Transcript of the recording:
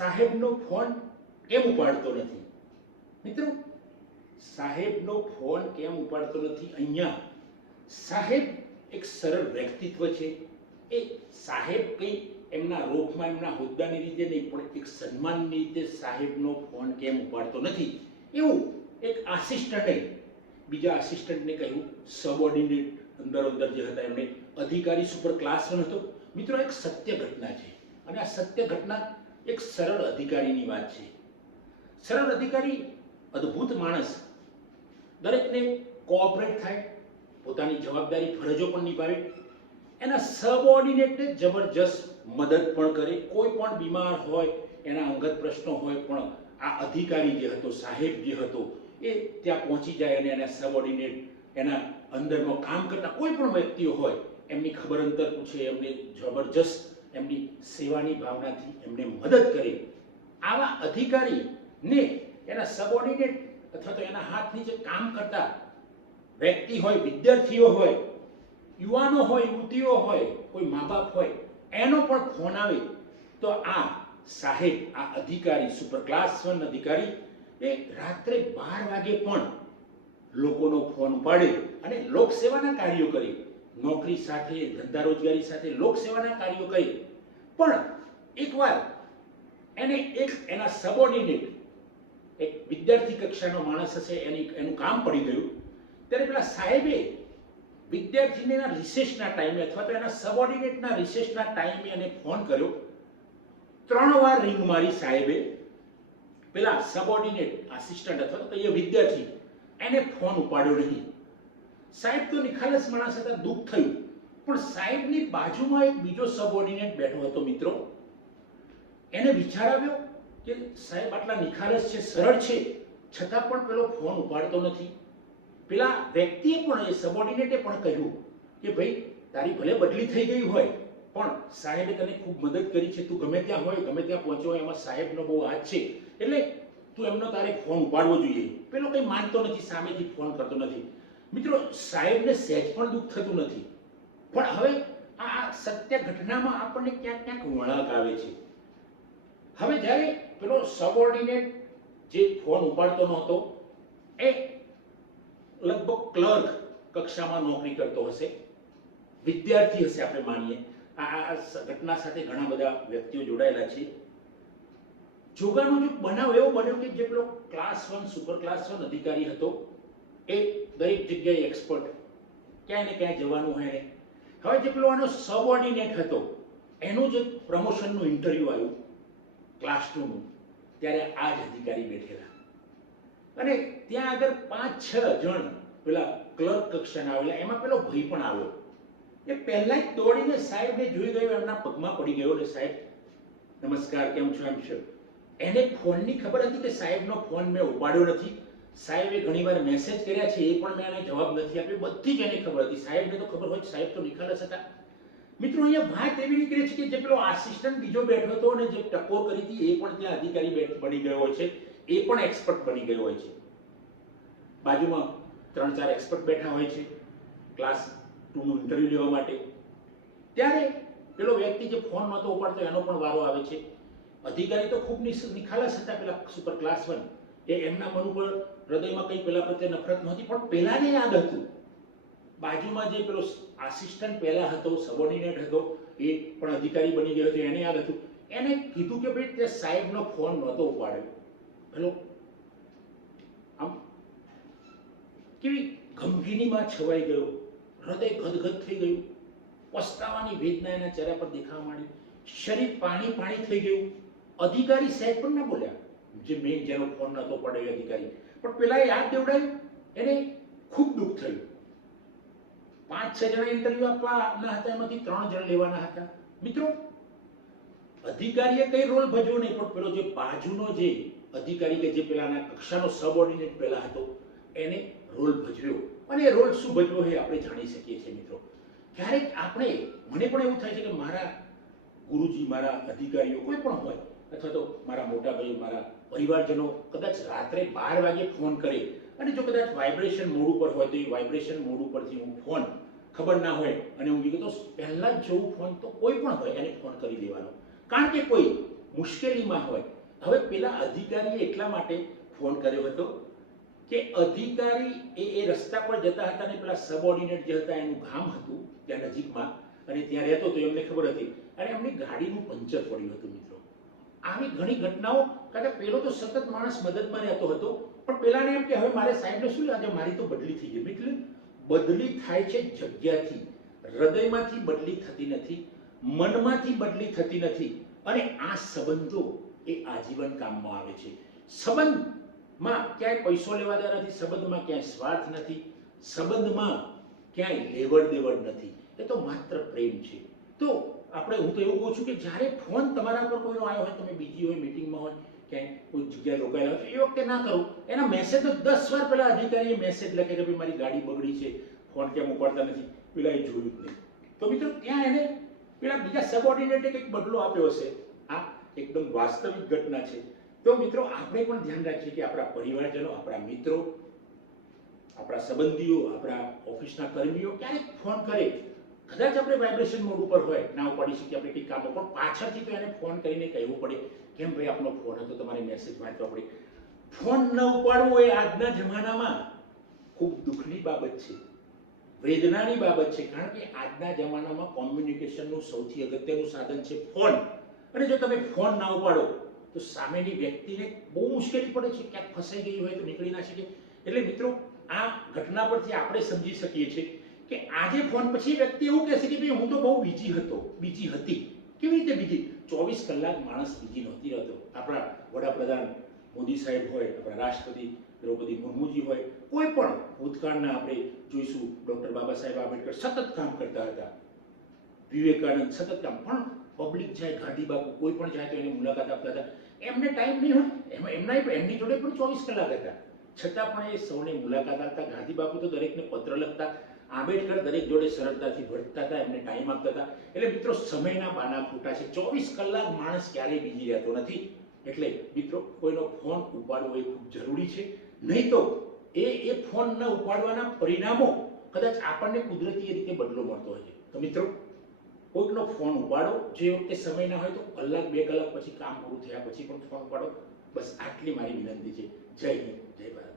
સાહેબનો ફોન કેમ ઉપાડતો નથી? મિત્રો, સાહેબનો ફોન કેમ ઉપાડતો નથી? અહીંયા સાહેબ એક સરળ વ્યક્તિત્વ છે. એ સાહેબ કંઈ એમના રોખમાં એમના હોદ્દાની રીતે નહીં, પણ એક સન્માનની રીતે સાહેબનો ફોન કેમ ઉપાડતો નથી એવું એક આસિસ્ટન્ટે બીજા આસિસ્ટન્ટને કહ્યું. સબઓર્ડિનેટ અંદર જે હતા એમને અધિકારી સુપર ક્લાસ 1 હતો. મિત્રો, એક સત્ય ઘટના છે અને આ સત્ય ઘટના એક સરળ અધિકારીની વાત છે. સરળ અધિકારી અદ્ભુત માણસ, દરેકને કોઓપરેટ થાય, પોતાની જવાબદારી ફરજો પણ નિભાવે, એના સબઓર્ડિનેટને જબરજસ્ત મદદ પણ કરે. કોઈ પણ બીમાર હોય, એના અંગત પ્રશ્નો હોય, પણ આ અધિકારી જે હતો, સાહેબ જે હતો, એ ત્યાં પહોંચી જાય અને એના સબઓર્ડિનેટ, એના અંદરમાં કામ કરતા કોઈ પણ વ્યક્તિઓ હોય, એમની ખબર અંતર પૂછે, એમને જબરજસ્ત એમની સેવાની ભાવનાથી એમને મદદ કરે. આવા અધિકારીને એના સબઓર્ડિનેટ અથવા તો એના હાથ નીચે કામ કરતા વ્યક્તિ હોય, વિદ્યાર્થીઓ હોય, યુવાનો હોય, યુવતીઓ હોય, કોઈ મા બાપ હોય, એનો પણ ફોન આવે તો આ સાહેબ, આ અધિકારી, સુપર ક્લાસ 1 અધિકારી એ રાત્રે 12 વાગે પણ લોકોનો ફોન ઉપાડે અને લોકસેવાના કાર્યો કરે. નોકરી સાથે, ધંધા રોજગારી સાથે લોકસેવાના કાર્યો કરે. પણ એકવાર એને એના સબઓર્ડિનેટ, એક વિદ્યાર્થી કક્ષાનો માણસ હશે, એનું કામ પડી ગયું. ત્યારે પેલા સાહેબે વિદ્યાર્થીના રિસેસના ટાઈમે અથવા તો એના સબઓર્ડિનેટના રિસેસના ટાઈમે એને ફોન કર્યો. 3 વાર રિંગ મારી સાહેબે. પેલા સબઓર્ડિનેટ, આસિસ્ટન્ટ અથવા તો એ વિદ્યાર્થી, એને ફોન ઉપાડ્યો નહીં. સાહેબ તો નિખાલસ માણસ હતા, દુઃખ થયું. પણ સાહેબની બાજુમાં એક બીજો સબઓર્ડિનેટ બેઠો હતો. મિત્રો, એને વિચાર આવ્યો કે સાહેબ આટલા નિખાલસ છે, સરળ છે, છતાં પણ પેલો ફોન ઉપાડતો નથી. પેલા વ્યક્તિએ પણ, એ સબઓર્ડિનેટે પણ કહ્યું કે ભાઈ, તારી ભલે બદલી થઈ ગઈ હોય, પણ સાહેબે તને ખૂબ મદદ કરી છે. તું ગમે ત્યાં હોય, ગમે ત્યાં પહોંચ્યો હોય, એમાં સાહેબનો બહુ હાથ છે, એટલે તું એમનો તારે ફોન ઉપાડવો જોઈએ. પેલો કંઈ માનતો નથી, સામેથી ફોન કરતો નથી. મિત્રો, સાહેબને સહેજ પણ દુઃખ થતું નથી. પણ હવે આ સત્ય ઘટનામાં આપણને ક્યાંક ક્યાંક વળાંક આવે છે. હવે જ્યારે પેલો સબઓર્ડિનેટ જે ફોન ઉપાડતો નહોતો, એ લગભગ ક્લર્ક કક્ષામાં નોકરી કરતો હશે, વિદ્યાર્થી હશે આપણે માનીએ. આ ઘટના સાથે ઘણા બધા વ્યક્તિઓ જોડાયેલા છે. જોગાનો જો બનાવ એવો બન્યો કે જે પેલો ક્લાસ 1, સુપર ક્લાસ 1 અધિકારી હતો, એ દરેક જગ્યાએ એક્સપર્ટ, ક્યાંય ને ક્યાંય જવાનું હોય ને. હવે જે પેલો એનો સબઓર્ડિનેટ હતો, એનું જે પ્રમોશનનું ઇન્ટરવ્યુ આવ્યું ક્લાસ 2નું, ત્યારે આ જ અધિકારી બેઠેલા અને ત્યાં આગળ 5-6 જણ પેલા ક્લર્ક કક્ષાના આવેલા. એમાં પેલો ભાઈ પણ આવ્યો. એ પહેલા જ દોડીને સાહેબને જોઈ ગયો, એમના પગમાં પડી ગયો અને સાહેબ નમસ્કાર, કેમ છો, એમ છે. એને ફોનની ખબર હતી કે સાહેબનો ફોન મેં ઉપાડ્યો નથી. સાહેબે ઘણીવાર મેસેજ કર્યા છે, એ પણ મેં એને જવાબ નથી આપ્યો. બધી જ એને ખબર હતી. સાહેબને તો ખબર હોય, સાહેબ તો નિખાલસ હતા. મિત્રો, અહીંયા વાત એવી નીકળે છે કે જે પેલો આસિસ્ટન્ટ બીજો બેઠો હતો અને જે ટકોર કરી હતી, એ પણ ત્યાં અધિકારી બની ગયો હોય છે, એ પણ એક્સપર્ટ બની ગયો હોય છે. બાજુમાં 3-4 એક્સપર્ટ બેઠા હોય છે ક્લાસ 2નું ઇન્ટરવ્યુ લેવા માટે. ત્યારે પેલો વ્યક્તિ જે ફોન નહોતો ઉપાડતો, એનો પણ વારો આવે છે. અધિકારી તો ખૂબ નિખાલસ હતા, પેલા સુપર ક્લાસ 1. એ એમના મન ઉપર, હૃદયમાં કંઈ પેલા પ્રત્યે નફરત નહોતી, પણ પેલાને યાદ હતું. બાજુમાં જે પેલો આસિસ્ટન્ટ પહેલા હતો, સબઓર્ડિનેટ હતો, એ પણ અધિકારી બની ગયો હતો, એને યાદ હતું. એને કીધું કે ભાઈ, તે સાહેબનો ફોન નહોતો ઉપાડ્યો. પેલો આમ કેવી ગમગીનીમાં છવાઈ ગયો, હૃદય ગદગદ થઈ ગયું, પસ્તાવાની વેદના એના ચહેરા પર દેખાવા માંડી, શરીર પાણી પાણી થઈ ગયું. અધિકારી સાહેબ પણ ના બોલ્યા, જે મેં જેનો ફોન નહોતો પડ્યો અધિકારી, પણ પેલા યાદ દેવડાયું. એને ખૂબ દુઃખ થયું. 5-6 જણા ઇન્ટરવ્યુ આપવાના હતા, એમાંથી 3 જણ લેવાના હતા. મિત્રો, અધિકારીએ કઈ રોલ ભજવો નહીં, પણ પેલો જે બાજુનો જે અધિકારી કે જે પેલાના કક્ષાનો સબઓર્ડિનેટ પેલા હતો, એને રોલ ભજવ્યો. અને એ રોલ શું ભજવો એ આપણે જાણી શકીએ છીએ. મિત્રો, ક્યારેક મને પણ એવું થાય છે કે મારા ગુરુજી, મારા અધિકારીઓ કોઈ પણ હોય, અથવા તો મારા મોટા ભાઈ, મારા પરિવારજનો કદાચ રાત્રે 12 વાગે ફોન કરે અને જો કદાચ વાઇબ્રેશન મોડ ઉપર હોય, તો એ વાઇબ્રેશન મોડ ઉપરથી હું ફોન ખબર ના હોય અને હું કીધું તો પહેલા જ જોઉં ફોન, તો કોઈ પણ હોય એને ફોન કરી દેવાનો. કારણ કે કોઈ મુશ્કેલીમાં હોય. હવે પેલા અધિકારીએ એટલા માટે ફોન કર્યો હતો કે અધિકારી એ રસ્તા પર જતા હતા અને પેલા સબઓર્ડિનેટ જે હતા એનું ગામ હતું ત્યાં નજીકમાં, અને ત્યાં રહેતો તો એમને ખબર હતી, અને એમની ગાડીનું પંચર પડ્યું હતું. મિત્રો, આવી ઘણી ઘટનાઓ, કારણ કે પેલો તો સતત માણસ મદદમાં રહેતો હતો, પણ પેલાને એમ કે હવે મારે સાહેબને શું આજે મારી તો બદલી થઈ ગઈ. એટલે બદલી થાય છે જગ્યાથી, હૃદયમાંથી બદલી થતી નથી, મનમાંથી બદલી થતી નથી. અને આ સંબંધો એ આજીવન કામમાં આવે છે. સંબંધમાં ક્યાંય પૈસો લેવાદાર નથી, સંબંધમાં ક્યાંય સ્વાર્થ નથી, સંબંધમાં ક્યાંય લેવડ દેવડ નથી. એ તો માત્ર પ્રેમ છે. તો હું તો એવું કહું છું કે જ્યારે ફોન તમારા પર કોઈનો આવ્યો હોય, તમે બીજી હોય, મીટિંગમાં હોય, ક્યાંય કોઈ જગ્યાએ રોકાયેલા હોય, એ વખતે ના કરો. એના મેસેજ તો 10 વાર પેલા અધિકારીએ મેસેજ લખે કે ભાઈ મારી ગાડી બગડી છે, ફોન કેમ ઉપાડતા નથી, પેલા એ જોયું જ નહીં. તો મિત્રો, ત્યાં એને પેલા બીજા સબઓર્ડિનેટે કંઈક બદલો આપ્યો હશે. આ એકદમ વાસ્તવિક ઘટના છે. તો મિત્રો, આપણે પણ ધ્યાન રાખીએ કે આપણા પરિવારજનો, આપણા મિત્રો, આપણા સંબંધીઓ, આપણા ઓફિસના કર્મીઓ ક્યારેક ફોન કરે, કદાચ આપણે વાઇબ્રેશન મોડ ઉપર હોય, ના ઉપાડી શકીએ આપણે કંઈક કામ, પણ પાછળથી તો એને ફોન કરીને કહેવું પડે, કેમ ભાઈ આપનો ફોન હતો, તમારે મેસેજ વાંચવા પડે. ફોન ન ઉપાડવો એ આજના જમાનામાં ખૂબ દુઃખની બાબત છે, વેદનાની બાબત છે. કારણ કે આજના જમાનામાં કોમ્યુનિકેશનનું સૌથી અગત્યનું સાધન છે ફોન. અને જો તમે ફોન ના ઉપાડો તો સામેની વ્યક્તિને બહુ મુશ્કેલી પડે છે, ક્યાંક ફસાઈ ગઈ હોય તો નીકળી ના શકે. એટલે મિત્રો, આ ઘટના પરથી આપણે સમજી શકીએ છીએ કે આજે ફોન પછી વ્યક્તિ એવું કહેશે કે ભાઈ હું તો બહુ બીજી હતી. કેવી રીતે બીજી? 24 કલાક માણસ બીજી નહોતી રહેતો. આપણા વડાપ્રધાન મોદી સાહેબ હોય, આપણા રાષ્ટ્રપતિ દ્રૌપદી મુર્મુજી હોય, કોઈ પણ ભૂતકાળના આપણે જોઈશું, ડૉક્ટર બાબા સાહેબ આંબેડકર સતત કામ કરતા હતા, વિવેકાનંદ સતત કામ. પણ પબ્લિક જાય, ગાંધી બાપુ કોઈ પણ જાય તો એને મુલાકાત આપતા હતા. એમને ટાઈમ નહીં હોય, એમની જોડે પણ 24 કલાક હતા, છતાં પણ એ સૌને મુલાકાત આપતા. ગાંધી બાપુ તો દરેકને પત્ર લખતા, આંબેડકર દરેક જોડે સરળતાથી ભળતા હતા, એમને ટાઈમ આપતા હતા. એટલે મિત્રો, સમયના બાના ખોટા છે. 24 કલાક માણસ ક્યારેય બીજી રહેતો નથી. એટલે મિત્રો, કોઈનો ફોન ઉપાડવો એ ખૂબ જરૂરી છે. નહીં તો એ ફોન ન ઉપાડવાના પરિણામો કદાચ આપણને કુદરતી રીતે બદલો મળતો હોય છે. તો મિત્રો, કોઈકનો ફોન ઉપાડો, જે વખતે સમય ના હોય તો કલાક 2 કલાક પછી, કામ પૂરું થયા પછી પણ ફોન ઉપાડો. બસ આટલી મારી વિનંતી છે. જય હિન્દ, જય ભારત.